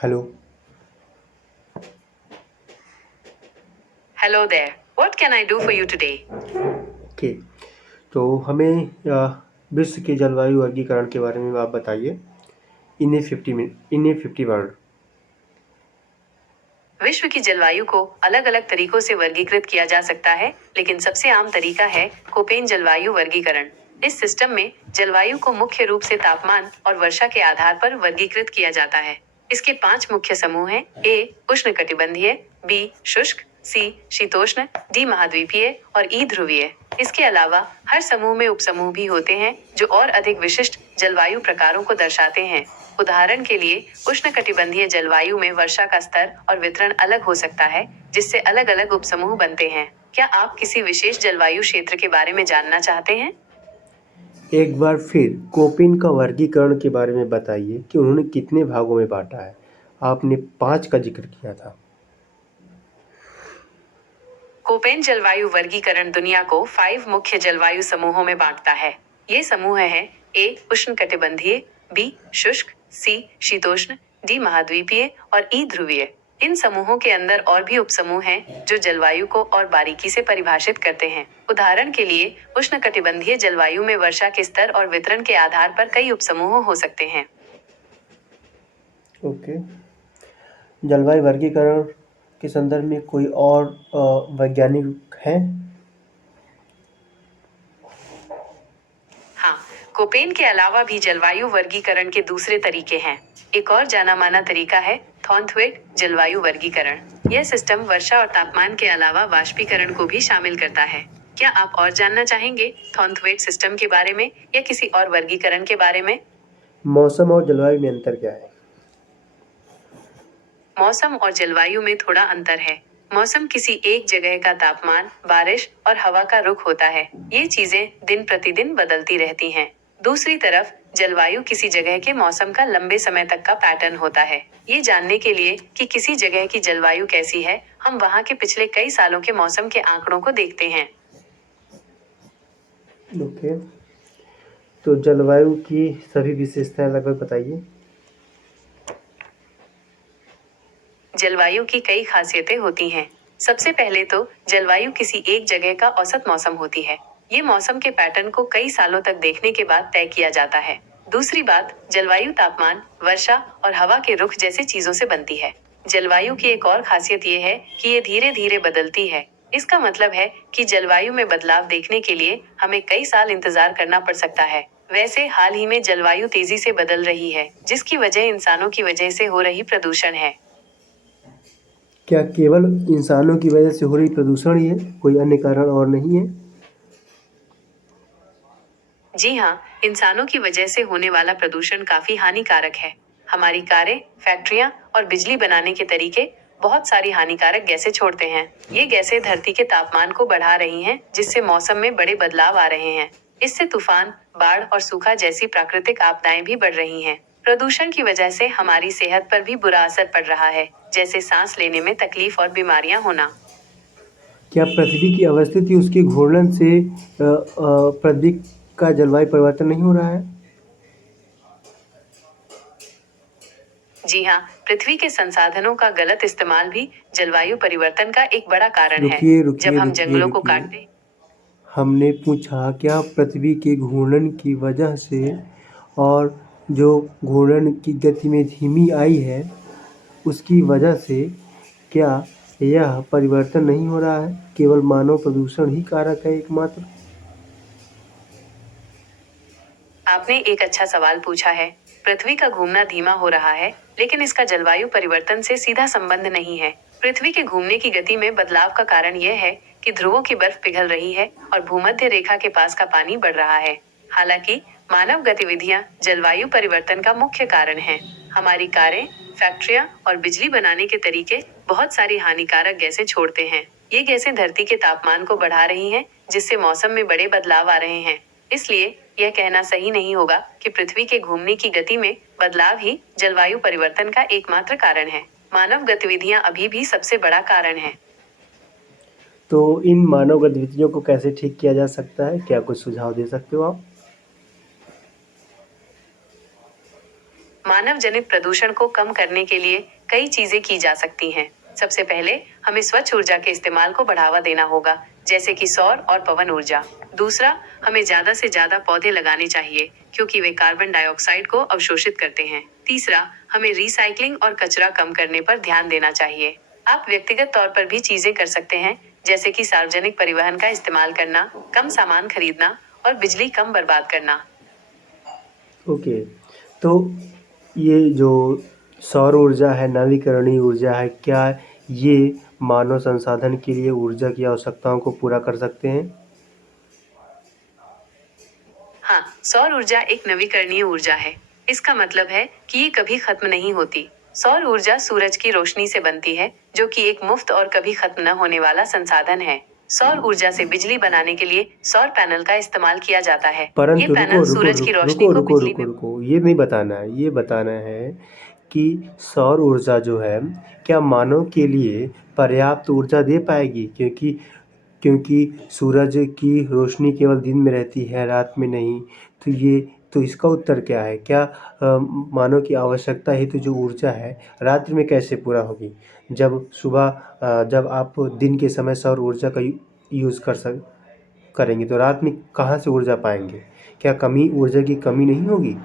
Hello. Hello there. What can I do for you today? Okay. तो हमें विश्व के जलवायु वर्गीकरण के बारे में आप बताइए। इन ए 50 वर्ड। विश्व की जलवायु को अलग-अलग तरीकों से वर्गीकृत किया जा सकता है, लेकिन सबसे आम तरीका है कोपेन जलवायु वर्गीकरण। इस सिस्टम में जलवायु को मुख्य रूप से तापमान और वर्षा के आधार पर वर्गीकृत किया जाता है। इसके 5 मुख्य समूह हैं: ए उष्णकटिबंधीय, बी शुष्क, सी शीतोष्ण, डी महाद्वीपीय और ई ध्रुवीय। इसके अलावा हर समूह में उपसमूह भी होते हैं जो और अधिक विशिष्ट जलवायु प्रकारों को दर्शाते हैं। उदाहरण के लिए उष्णकटिबंधीय जलवायु में वर्षा का स्तर और वितरण अलग हो सकता है, जिससे अलग-अलग उपसमूह बनते हैं। क्या आप किसी विशेष जलवायु क्षेत्र के बारे में जानना चाहते हैं? एक बार फिर कोपेन का वर्गीकरण के बारे में बताइए कि उन्होंने कितने भागों में बांटा है। आपने 5 का जिक्र किया था। कोपेन जलवायु वर्गीकरण दुनिया को 5 मुख्य जलवायु समूहों में बांटता है। ये समूह हैं: ए उष्णकटिबंधीय, बी शुष्क, सी शीतोष्ण, डी महाद्वीपीय और ई ध्रुवीय। इन समूहों के अंदर और भी उपसमूह हैं जो जलवायु को और बारीकी से परिभाषित करते हैं। उदाहरण के लिए उष्णकटिबंधीय जलवायु में वर्षा के स्तर और वितरण के आधार पर कई उपसमूह हो सकते हैं। ओके। जलवायु वर्गीकरण के संदर्भ में कोई और वैज्ञानिक हैं? हाँ, कोपेन के अलावा भी जलवायु वर्गीकरण के दूसरे तरीके हैं। एक और जाना माना तरीका है थॉर्नथवेट जलवायु वर्गीकरण। यह सिस्टम वर्षा और तापमान के अलावा वाष्पीकरण को भी शामिल करता है। क्या आप और जानना चाहेंगे थॉर्नथवेट सिस्टम के बारे में या किसी और वर्गीकरण के बारे में? मौसम और जलवायु में अंतर क्या है? मौसम और जलवायु में थोड़ा अंतर है। मौसम किसी एक जगह का तापमान, बारिश और हवा का रुख होता है। ये चीजें दिन प्रतिदिन बदलती रहती हैं। दूसरी तरफ जलवायु किसी जगह के मौसम का लंबे समय तक का पैटर्न होता है। ये जानने के लिए कि किसी जगह की जलवायु कैसी है, हम वहाँ के पिछले कई सालों के मौसम के आंकड़ों को देखते हैं। ओके। तो जलवायु की सभी विशेषताएं लगभग बताइए। जलवायु की कई खासियतें होती हैं। सबसे पहले तो जलवायु किसी एक जगह का औसत मौसम होती है। ये मौसम के पैटर्न को कई सालों तक देखने के बाद तय किया जाता है। दूसरी बात, जलवायु तापमान, वर्षा और हवा के रुख जैसी चीजों से बनती है। जलवायु की एक और खासियत ये है कि ये धीरे धीरे बदलती है। इसका मतलब है कि जलवायु में बदलाव देखने के लिए हमें कई साल इंतजार करना पड़ सकता है। वैसे हाल ही में जलवायु तेजी से बदल रही है, जिसकी वजह इंसानों की वजह से हो रही प्रदूषण है। क्या केवल इंसानों की वजह से हो रही प्रदूषण ही है, कोई अन्य कारण और नहीं है? जी हाँ, इंसानों की वजह से होने वाला प्रदूषण काफी हानिकारक है। हमारी कारें, फैक्ट्रियां और बिजली बनाने के तरीके बहुत सारी हानिकारक गैसें छोड़ते हैं। ये गैसें धरती के तापमान को बढ़ा रही हैं, जिससे मौसम में बड़े बदलाव आ रहे हैं। इससे तूफान, बाढ़ और सूखा जैसी प्राकृतिक आपदाएं भी बढ़ रही हैं। प्रदूषण की वजह से हमारी सेहत पर भी बुरा असर पड़ रहा है, जैसे सांस लेने में तकलीफ और बीमारियां होना। क्या पृथ्वी की अवस्थिति उसके घूर्णन से पृथ्वी का जलवायु परिवर्तन नहीं हो रहा है? जी हाँ, पृथ्वी के संसाधनों का गलत इस्तेमाल भी जलवायु परिवर्तन का एक बड़ा कारण है। रुकिए जब रुकिए हम रुकिए जंगलों को रुकिए। काटते हमने पूछा क्या पृथ्वी के घूर्णन की वजह से और जो घूर्णन की गति में धीमी आई है उसकी वजह से क्या यह परिवर्तन नहीं हो रहा है, केवल मानव प्रदूषण ही कारक है एकमात्र? आपने एक अच्छा सवाल पूछा है। पृथ्वी का घूमना धीमा हो रहा है, लेकिन इसका जलवायु परिवर्तन से सीधा संबंध नहीं है। पृथ्वी के घूमने की गति में बदलाव का कारण यह है कि ध्रुवों की बर्फ पिघल रही है और भूमध्य रेखा के पास का पानी बढ़ रहा है। हालांकि मानव गतिविधियां जलवायु परिवर्तन का मुख्य कारण हैं। हमारी कारें, फैक्ट्रियां और बिजली बनाने के तरीके बहुत सारी हानिकारक गैसें छोड़ते हैं। ये गैसें धरती के तापमान को बढ़ा रही हैं, जिससे मौसम में बड़े बदलाव आ रहे हैं। इसलिए यह कहना सही नहीं होगा कि पृथ्वी के घूमने की गति में बदलाव ही जलवायु परिवर्तन का एकमात्र कारण है। मानव गतिविधियां अभी भी सबसे बड़ा कारण है। तो इन मानव गतिविधियों को कैसे ठीक किया जा सकता है, क्या कुछ सुझाव दे सकते हो आप? मानव जनित प्रदूषण को कम करने के लिए कई चीजें की जा सकती हैं। सबसे पहले हमें स्वच्छ ऊर्जा के इस्तेमाल को बढ़ावा देना होगा, जैसे कि सौर और पवन ऊर्जा। दूसरा, हमें ज्यादा से ज्यादा पौधे लगाने चाहिए, क्योंकि वे कार्बन डाइऑक्साइड को अवशोषित करते हैं। तीसरा, हमें रिसाइकलिंग और कचरा कम करने पर ध्यान देना चाहिए। आप व्यक्तिगत तौर पर भी चीजें कर सकते हैं, जैसे कि सार्वजनिक परिवहन का इस्तेमाल करना, कम सामान खरीदना और बिजली कम बर्बाद करना। ओके, तो ये जो सौर ऊर्जा है, नवीकरणीय ऊर्जा है, क्या ये मानव संसाधन के लिए ऊर्जा की आवश्यकताओं को पूरा कर सकते हैं? हाँ, सौर ऊर्जा एक नवीकरणीय ऊर्जा है। इसका मतलब है कि ये कभी खत्म नहीं होती। सौर ऊर्जा सूरज की रोशनी से बनती है, जो कि एक मुफ्त और कभी खत्म न होने वाला संसाधन है। सौर ऊर्जा से बिजली बनाने के लिए सौर पैनल का इस्तेमाल किया जाता है। ये परंतु पैनल सूरज की रोशनी को बिजली में ये नहीं बताना है, ये बताना है कि सौर ऊर्जा जो है, क्या मानव के लिए पर्याप्त ऊर्जा दे पाएगी? क्योंकि सूरज की रोशनी केवल दिन में रहती है, रात में नहीं। तो इसका उत्तर क्या है? क्या मानव की आवश्यकता हेतु जो ऊर्जा है, रात्रि में कैसे पूरा होगी? जब आप दिन के समय सौर ऊर्जा का यूज़ करेंगे, तो रात में कहाँ से ऊर्जा पाएंगे? क्या ऊर्जा की कमी नहीं होगी?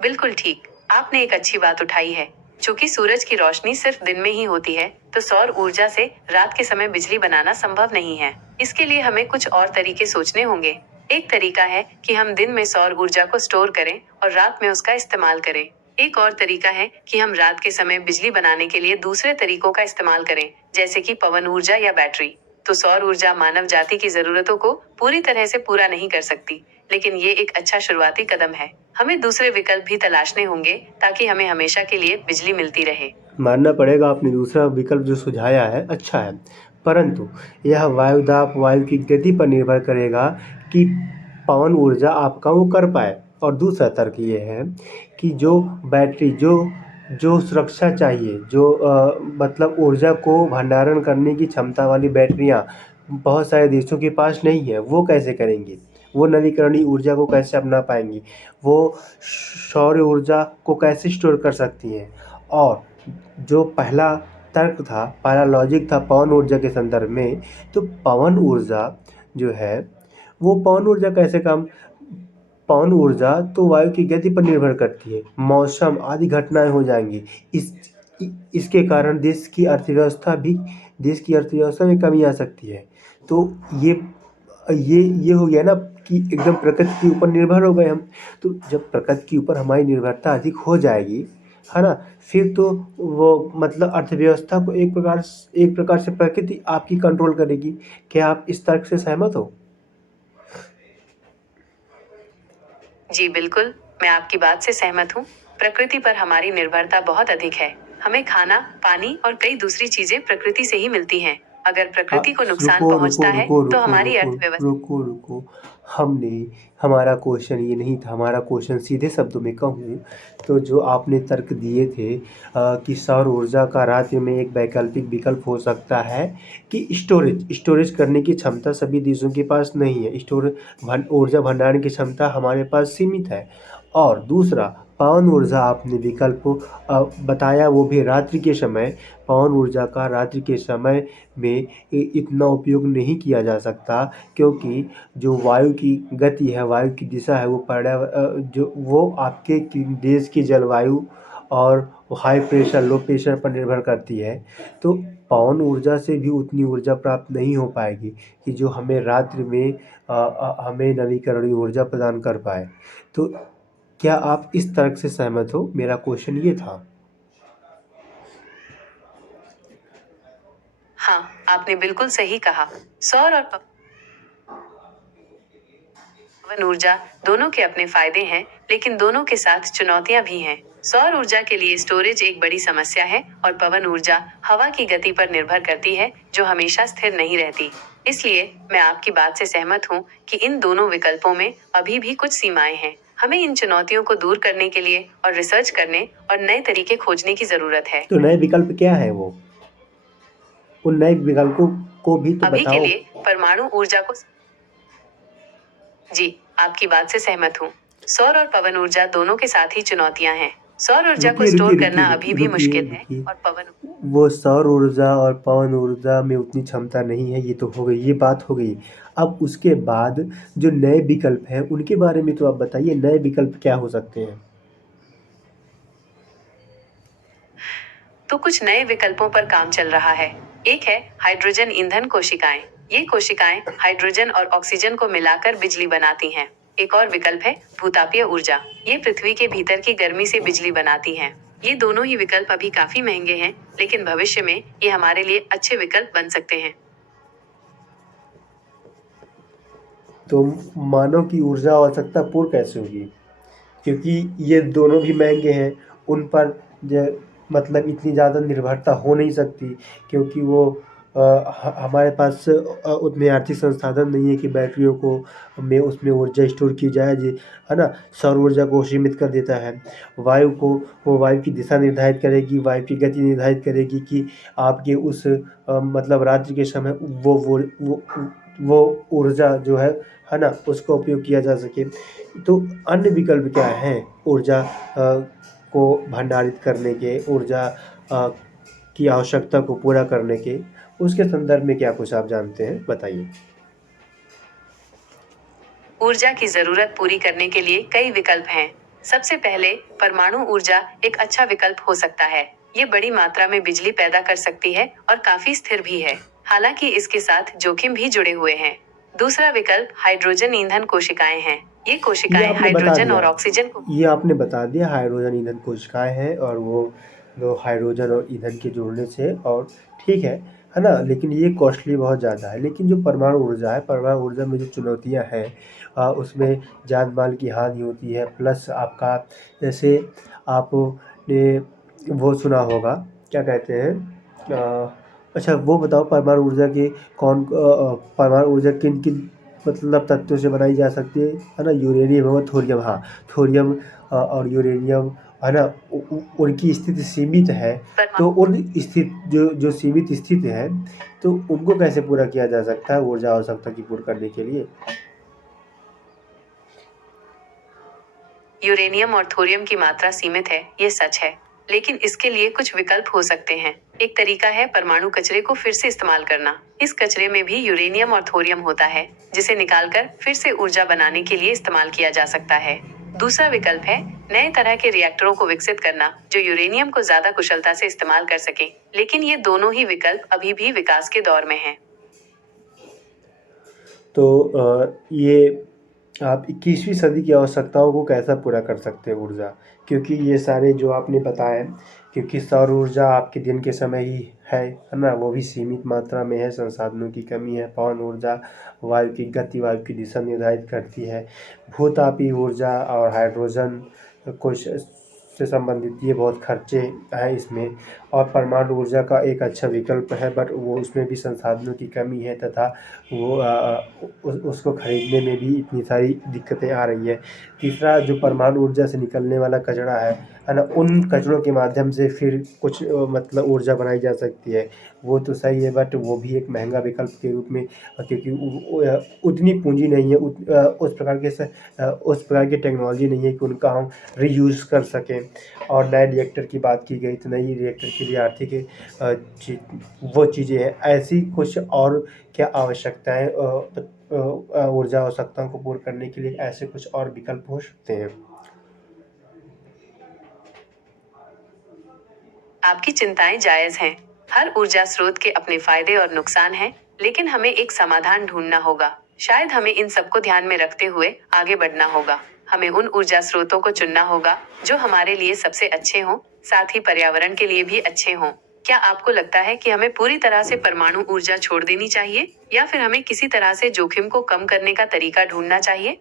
बिल्कुल ठीक, आपने एक अच्छी बात उठाई है। चूंकि सूरज की रोशनी सिर्फ दिन में ही होती है, तो सौर ऊर्जा से रात के समय बिजली बनाना संभव नहीं है। इसके लिए हमें कुछ और तरीके सोचने होंगे। एक तरीका है कि हम दिन में सौर ऊर्जा को स्टोर करें और रात में उसका इस्तेमाल करें। एक और तरीका है कि हम रात के समय बिजली बनाने के लिए दूसरे तरीकों का इस्तेमाल करें, जैसे कि पवन ऊर्जा या बैटरी। तो सौर ऊर्जा मानव जाति की जरूरतों को पूरी तरह से पूरा नहीं कर सकती, लेकिन ये एक अच्छा शुरुआती कदम है। हमें दूसरे विकल्प भी तलाशने होंगे, ताकि हमें हमेशा के लिए बिजली मिलती रहे। मानना पड़ेगा, आपने दूसरा विकल्प जो सुझाया है अच्छा है, परंतु यह वायु की गति पर निर्भर करेगा कि पवन ऊर्जा आप वो कर पाए। और दूसरा तर्क ये है कि जो बैटरी जो जो सुरक्षा चाहिए, जो मतलब ऊर्जा को भंडारण करने की क्षमता वाली बैटरियाँ बहुत सारे देशों के पास नहीं है, वो कैसे करेंगे? वो नवीकरणीय ऊर्जा को कैसे अपना पाएंगी? वो सौर ऊर्जा को कैसे स्टोर कर सकती हैं? और जो पहला तर्क था, पहला लॉजिक था पवन ऊर्जा के संदर्भ में, तो पवन ऊर्जा जो है, वो पवन ऊर्जा कैसे काम पवन ऊर्जा तो वायु की गति पर निर्भर करती है, मौसम आदि घटनाएं हो जाएंगी। इसके कारण देश की अर्थव्यवस्था में कमी आ सकती है। तो ये हो गया ना कि एकदम प्रकृति के ऊपर निर्भर हो गए हम। तो जब प्रकृति के ऊपर हमारी निर्भरता अधिक हो जाएगी, है ना, फिर तो वो मतलब अर्थव्यवस्था को एक प्रकार से प्रकृति आपकी कंट्रोल करेगी। क्या आप इस तर्क से सहमत हो? जी बिल्कुल, मैं आपकी बात से सहमत हूँ। प्रकृति पर हमारी निर्भरता बहुत अधिक है। हमें खाना, पानी और कई दूसरी चीजें प्रकृति से ही मिलती हैं। अगर प्रकृति को नुकसान पहुँचता है, तो हमारी अर्थव्यवस्था रुको। हमने हमारा क्वेश्चन ये नहीं था। हमारा क्वेश्चन सीधे शब्दों में कहूँ तो जो आपने तर्क दिए थे कि सौर ऊर्जा का रात्रि में एक वैकल्पिक विकल्प हो सकता है कि स्टोरेज करने की क्षमता सभी देशों के पास नहीं है। ऊर्जा भंडारण की क्षमता हमारे पास सीमित है। और दूसरा, पवन ऊर्जा आपने विकल्प बताया, वो भी रात्रि के समय। पवन ऊर्जा का रात्रि के समय में इतना उपयोग नहीं किया जा सकता, क्योंकि जो वायु की गति है, वायु की दिशा है, वो आपके देश की जलवायु और हाई प्रेशर लो प्रेशर पर निर्भर करती है। तो पवन ऊर्जा से भी उतनी ऊर्जा प्राप्त नहीं हो पाएगी कि जो हमें रात्रि में हमें नवीकरणीय ऊर्जा प्रदान कर पाए। तो क्या आप इस तर्क से सहमत हो? मेरा क्वेश्चन ये था। हाँ, आपने बिल्कुल सही कहा। सौर और पवन ऊर्जा दोनों के अपने फायदे हैं, लेकिन दोनों के साथ चुनौतियां भी हैं। सौर ऊर्जा के लिए स्टोरेज एक बड़ी समस्या है और पवन ऊर्जा हवा की गति पर निर्भर करती है, जो हमेशा स्थिर नहीं रहती। इसलिए मैं आपकी बात से सहमत हूँ कि इन दोनों विकल्पों में अभी भी कुछ सीमाएं हैं। हमें इन चुनौतियों को दूर करने के लिए और रिसर्च करने और नए तरीके खोजने की जरूरत है। तो नए विकल्प क्या है वो? उन नए विकल्पों को भी तो अभी के बताओ। लिए परमाणु ऊर्जा को जी आपकी बात से सहमत हूँ। सौर और पवन ऊर्जा दोनों के साथ ही चुनौतियां हैं। सौर ऊर्जा को रुकिए स्टोर रुकिए करना रुकिए अभी रुकिए भी रुकिए मुश्किल है रुकिए। और पवन वो सौर ऊर्जा और पवन ऊर्जा में उतनी क्षमता नहीं है, ये तो हो गई, ये बात हो गई। अब उसके बाद जो नए विकल्प हैं उनके बारे में तो आप बताइए, नए विकल्प क्या हो सकते हैं? तो कुछ नए विकल्पों पर काम चल रहा है। एक है हाइड्रोजन ईंधन कोशिकाएं। ये कोशिकाएं हाइड्रोजन और ऑक्सीजन को मिलाकर बिजली बनाती हैं। एक और विकल्प है भूतापीय ऊर्जा। ये पृथ्वी के भीतर की गर्मी से बिजली बनाती हैं। ये दोनों ही विकल्प अभी काफी महंगे हैं, लेकिन भविष्य में ये हमारे लिए अच्छे विकल्प बन सकते हैं। तो मानव की ऊर्जा आवश्यकता पूर्ण कैसे होगी? क्योंकि ये दोनों भी महंगे हैं, उन पर मतलब इतनी ज़्यादा निर्भरता हो नहीं सकती, क्योंकि वो हमारे पास उतने आर्थिक संसाधन नहीं है कि बैटरियों को में उसमें ऊर्जा स्टोर की जाए जी, है ना? सौर ऊर्जा को सीमित कर देता है। वायु को, वो वायु की दिशा निर्धारित करेगी, वायु की गति निर्धारित करेगी कि आपके उस मतलब रात्रि के समय वो ऊर्जा जो है ना, उसका उपयोग किया जा सके। तो अन्य विकल्प क्या हैं ऊर्जा को भंडारित करने के, ऊर्जा अ, की आवश्यकता को पूरा करने के? उसके संदर्भ में क्या कुछ आप जानते हैं, बताइए? ऊर्जा की जरूरत पूरी करने के लिए कई विकल्प हैं। सबसे पहले परमाणु ऊर्जा एक अच्छा विकल्प हो सकता है। ये बड़ी मात्रा में बिजली पैदा कर सकती है और काफी स्थिर भी है। हालांकि इसके साथ जोखिम भी जुड़े हुए हैं। दूसरा विकल्प हाइड्रोजन ईंधन कोशिकाएं हैं। ये ये कोशिकाएं आपने बता हाइड्रोजन दिया, और ऑक्सीजन को ये आपने बता दिया हाइड्रोजन ईंधन कोशिकाएं हैं, और वो जो हाइड्रोजन और ईंधन के जुड़ने से, और ठीक है ना? लेकिन ये कॉस्टली बहुत ज़्यादा है। लेकिन जो परमाणु ऊर्जा है, परमाणु ऊर्जा में जो चुनौतियाँ हैं उसमें जान माल की हानि होती है, प्लस आपका जैसे आपने वो सुना होगा, क्या कहते हैं, अच्छा वो बताओ, परमाणु ऊर्जा के परमाणु ऊर्जा किन किन मतलब तत्वों से बनाई जा सकती है ना? यूरेनियम और थोरियम, हाँ, थोरियम और यूरेनियम, है ना? उनकी स्थिति सीमित है। तो परमाणु उन स्थित जो जो सीमित स्थिति है, तो उनको कैसे पूरा किया जा सकता है ऊर्जा आवश्यकता की पूर्ण करने के लिए? यूरेनियम और थोरियम की मात्रा सीमित है, ये सच है। लेकिन इसके लिए कुछ विकल्प हो सकते हैं। एक तरीका है परमाणु कचरे को फिर से इस्तेमाल करना। इस कचरे में भी यूरेनियम और थोरियम होता है, जिसे निकालकर फिर से ऊर्जा बनाने के लिए इस्तेमाल किया जा सकता है। दूसरा विकल्प है नए तरह के रिएक्टरों को विकसित करना, जो यूरेनियम को ज्यादा कुशलता से इस्तेमाल कर सके। लेकिन ये दोनों ही विकल्प अभी भी विकास के दौर में हैं। तो ये आप 21वीं सदी की आवश्यकताओं को कैसा पूरा कर सकते हैं ऊर्जा? क्योंकि ये सारे जो आपने बताए, क्योंकि सौर ऊर्जा आपके दिन के समय ही है ना? वो भी सीमित मात्रा में है, संसाधनों की कमी है। पवन ऊर्जा वायु की गति, वायु की दिशा निर्धारित करती है। भूतापीय ऊर्जा और हाइड्रोजन कुछ से संबंधित, ये बहुत खर्चे हैं इसमें। और परमाणु ऊर्जा का एक अच्छा विकल्प है, बट वो उसमें भी संसाधनों की कमी है, तथा वो उसको खरीदने में भी इतनी सारी दिक्कतें आ रही है। तीसरा, जो परमाणु ऊर्जा से निकलने वाला कचरा है ना? उन कचरों के माध्यम से फिर कुछ मतलब ऊर्जा बनाई जा सकती है। वो तो सही है, बट वो भी एक महंगा विकल्प के रूप में, क्योंकि उतनी पूंजी नहीं है, उस प्रकार की टेक्नोलॉजी नहीं है कि उनका हम रीयूज़ कर सकें। और नए रिएक्टर की बात की गई, तो नई रिएक्टर के लिए आर्थिक वो चीज़ें हैं। ऐसी कुछ और क्या आवश्यकताएं ऊर्जा आवश्यकताओं को पूर्ण करने के लिए ऐसे कुछ और विकल्प हो सकते हैं? आपकी चिंताएं जायज हैं। हर ऊर्जा स्रोत के अपने फायदे और नुकसान हैं, लेकिन हमें एक समाधान ढूंढना होगा। शायद हमें इन सबको ध्यान में रखते हुए आगे बढ़ना होगा। हमें उन ऊर्जा स्रोतों को चुनना होगा जो हमारे लिए सबसे अच्छे हों, साथ ही पर्यावरण के लिए भी अच्छे हों। क्या आपको लगता है कि हमें पूरी तरह से परमाणु ऊर्जा छोड़ देनी चाहिए, या फिर हमें किसी तरह से जोखिम को कम करने का तरीका ढूंढना चाहिए?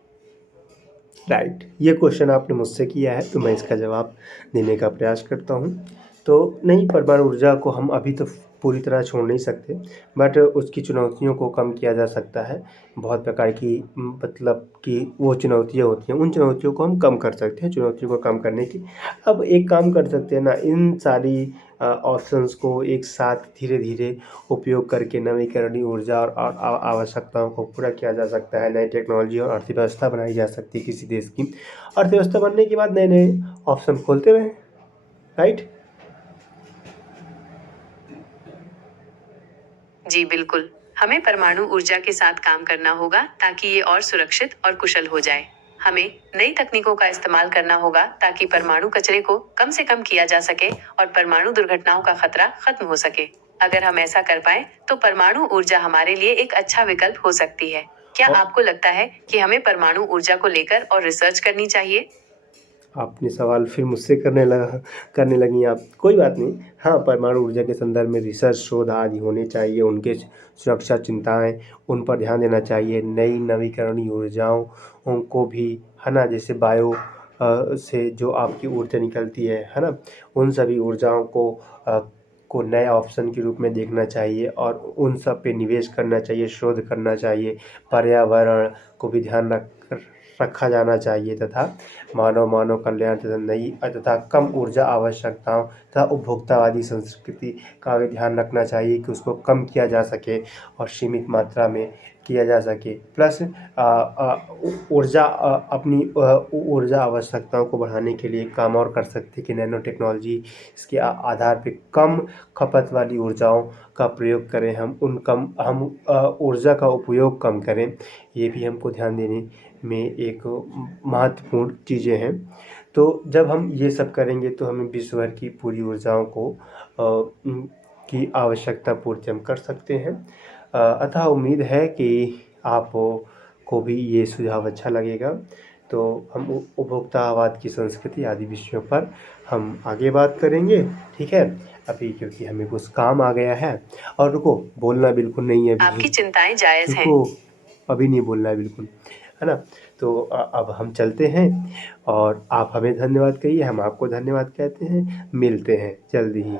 राइट, ये क्वेश्चन आपने मुझसे किया है, तो मैं इसका जवाब देने का प्रयास करता हूँ। तो नहीं, परमाणु ऊर्जा को हम अभी तो पूरी तरह छोड़ नहीं सकते, बट उसकी चुनौतियों को कम किया जा सकता है। बहुत प्रकार की मतलब कि वो चुनौतियाँ होती हैं, उन चुनौतियों को हम कम कर सकते हैं। चुनौतियों को कम करने की अब एक काम कर सकते हैं ना, इन सारी ऑप्शंस को एक साथ धीरे-धीरे उपयोग करके नवीकरणीय ऊर्जा और आवश्यकताओं को पूरा किया जा सकता है। नई टेक्नोलॉजी और अर्थव्यवस्था बनाई जा सकती है किसी देश की। अर्थव्यवस्था बनने के बाद नए-नए ऑप्शन खोलते रहें, राइट? जी बिल्कुल। हमें परमाणु ऊर्जा के साथ काम करना होगा ताकि ये और सुरक्षित और कुशल हो जाए। हमें नई तकनीकों का इस्तेमाल करना होगा ताकि परमाणु कचरे को कम से कम किया जा सके और परमाणु दुर्घटनाओं का खतरा खत्म हो सके। अगर हम ऐसा कर पाए तो परमाणु ऊर्जा हमारे लिए एक अच्छा विकल्प हो सकती है। क्या और आपको लगता है कि हमें परमाणु ऊर्जा को लेकर और रिसर्च करनी चाहिए? आपने सवाल फिर मुझसे करने लगी आप। कोई बात नहीं। हाँ, परमाणु ऊर्जा के संदर्भ में रिसर्च, शोध आदि होने चाहिए। उनके सुरक्षा चिंताएँ, उन पर ध्यान देना चाहिए। नई नवीकरणीय ऊर्जाओं को भी, है ना, जैसे बायो से जो आपकी ऊर्जा निकलती है ना? उन सभी ऊर्जाओं को नए ऑप्शन के रूप में देखना चाहिए और उन सब पे निवेश करना चाहिए, शोध करना चाहिए। पर्यावरण को भी ध्यान रखा जाना चाहिए तथा मानव कल्याण तथा कम ऊर्जा आवश्यकताओं तथा उपभोक्तावादी संस्कृति का भी ध्यान रखना चाहिए कि उसको कम किया जा सके और सीमित मात्रा में किया जा सके। प्लस अपनी ऊर्जा आवश्यकताओं को बढ़ाने के लिए काम और कर सकते हैं कि नैनो टेक्नोलॉजी इसके आधार पे कम खपत वाली ऊर्जाओं का प्रयोग करें। हम ऊर्जा का उपयोग कम करें। ये भी हमको ध्यान देने में एक महत्वपूर्ण चीज़ें हैं। तो जब हम ये सब करेंगे तो हमें विश्व भर की पूरी ऊर्जाओं की आवश्यकता पूर्ति हम कर सकते हैं। अतः उम्मीद है कि आप को भी ये सुझाव अच्छा लगेगा। तो हम उपभोक्तावाद की संस्कृति आदि विषयों पर हम आगे बात करेंगे, ठीक है? अभी क्योंकि हमें कुछ काम आ गया है। और रुको, बोलना बिल्कुल नहीं है अभी। आपकी चिंताएं जायज हैं। रुको, अभी नहीं बोलना है बिल्कुल, है ना? तो अब हम चलते हैं और आप हमें धन्यवाद कहिए, हम आपको धन्यवाद कहते हैं। मिलते हैं जल्दी ही।